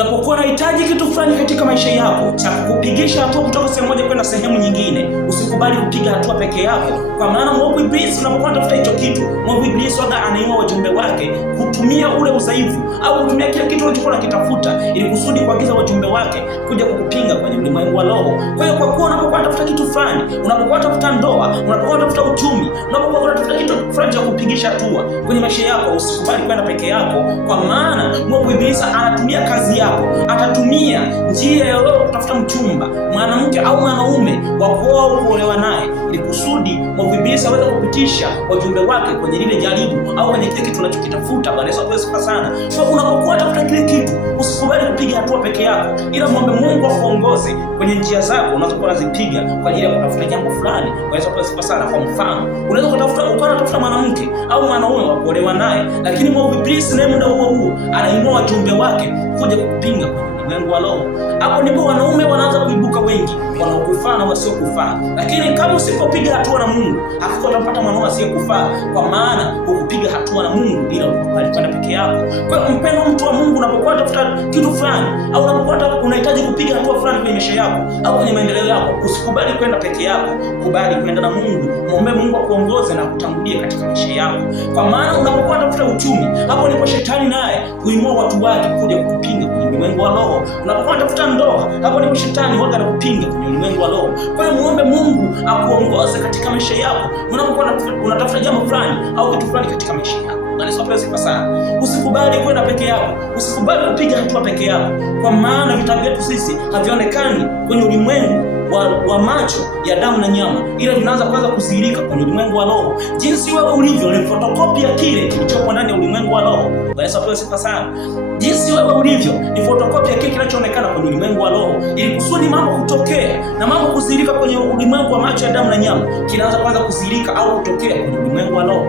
Unapokuwa unahitaji kitu fulani katika maisha yako cha kupigisha hatua kutoka sehemu moja kwenda sehemu nyingine, usikubali kupiga hatua peke yako, kwa maana mwovu Ibilisi unapokuwa unatafuta hicho kitu, mwovu Ibilisi waga anainua wajumbe wake kutumia ule udhaifu au kutumia kile kitu ulichokuwa unakitafuta ili kusudi kuagiza wajumbe wake kuja kukupinga kwenye ulimwengu wa roho. Kwa hiyo kwa kuwa unapokuwa unatafuta kitu fulani, unapokuwa unatafuta ndoa, unapokuwa unatafuta uchumi, unapokuwa unatafuta kitu fulani cha kupigisha hatua kwenye maisha yako, usikubali kwenda peke yako, kwa maana mwovu Ibilisi anatumia kazi yako, atatumia njia ya wewe kutafuta mchumba, mwanamke au mwanaume wa kuoa au kuolewa naye, ili kusudi mwovu Ibilisi aweze kupitisha wajumbe wake kwenye lile jaribu au kwenye kile kitu unachokitafuta. Bwana Yesu asifiwe sana. So unapokuwa unatafuta kile kitu, usikubali kupiga hatua peke yako, ila muombe Mungu akuongoze kwenye njia zako unazokuwa unazipiga kwa ajili ya kutafuta jambo fulani. Bwana Yesu asifiwe sana. Kwa mfano, unaweza kutafuta mwanamke au mwanaume wa kuolewa naye, lakini mwovu Ibilisi naye muda huo anainua wajumbe wake kuja kupinga kwenye ulimwengu wa roho. Hapo ndipo wanaume wanaanza kuibuka wengi, wanaokufaa na wasiokufaa. Lakini kama usipopiga hatua na Mungu, hakika utapata mwanaume asiyekufaa, kwa maana hukupiga hatua na Mungu, ila ukubali kwenda peke yako. Kwa hiyo mpendwa mtu wa Mungu, unapokuwa unatafuta kitu fulani au unapokuwa unahitaji kupiga hatua fulani kwenye maisha yako au kwenye maendeleo yako, usikubali kwenda peke yako, kubali kwenda na Mungu. Muombe Mungu akuongoze na kutangulia katika maisha yako, kwa maana unapokuwa unatafuta uchumi, hapo ndipo shetani naye huinua watu wake kuja kukupinga kwenye ulimwengu wa roho. Unapokuwa unatafuta ndoa, hapo ndipo shetani waga anakupinga kwenye ulimwengu wa roho. Kwa hiyo muombe Mungu akuongoze katika maisha yako unapokuwa unatafuta jambo fulani au kitu fulani katika maisha yako. Sifa sana. Usikubali kwenda peke yako, usikubali kupiga hatua peke yako, kwa maana vita vyetu sisi havionekani kwenye ulimwengu wa macho ya damu na nyama, ila vinaanza kwanza kudhihirika kwenye ulimwengu wa roho. Jinsi wewe ulivyo ni fotokopi ya kile kilichopo ndani ya ulimwengu wa roho. Sifa sana. Jinsi wewe ulivyo ni fotokopi ya kile kinachoonekana kwenye ulimwengu wa roho, ili kusudi mambo kutokea na mambo kudhihirika kwenye ulimwengu wa macho ya damu na nyama, kinaanza kwanza kudhihirika au kutokea kwenye ulimwengu wa roho.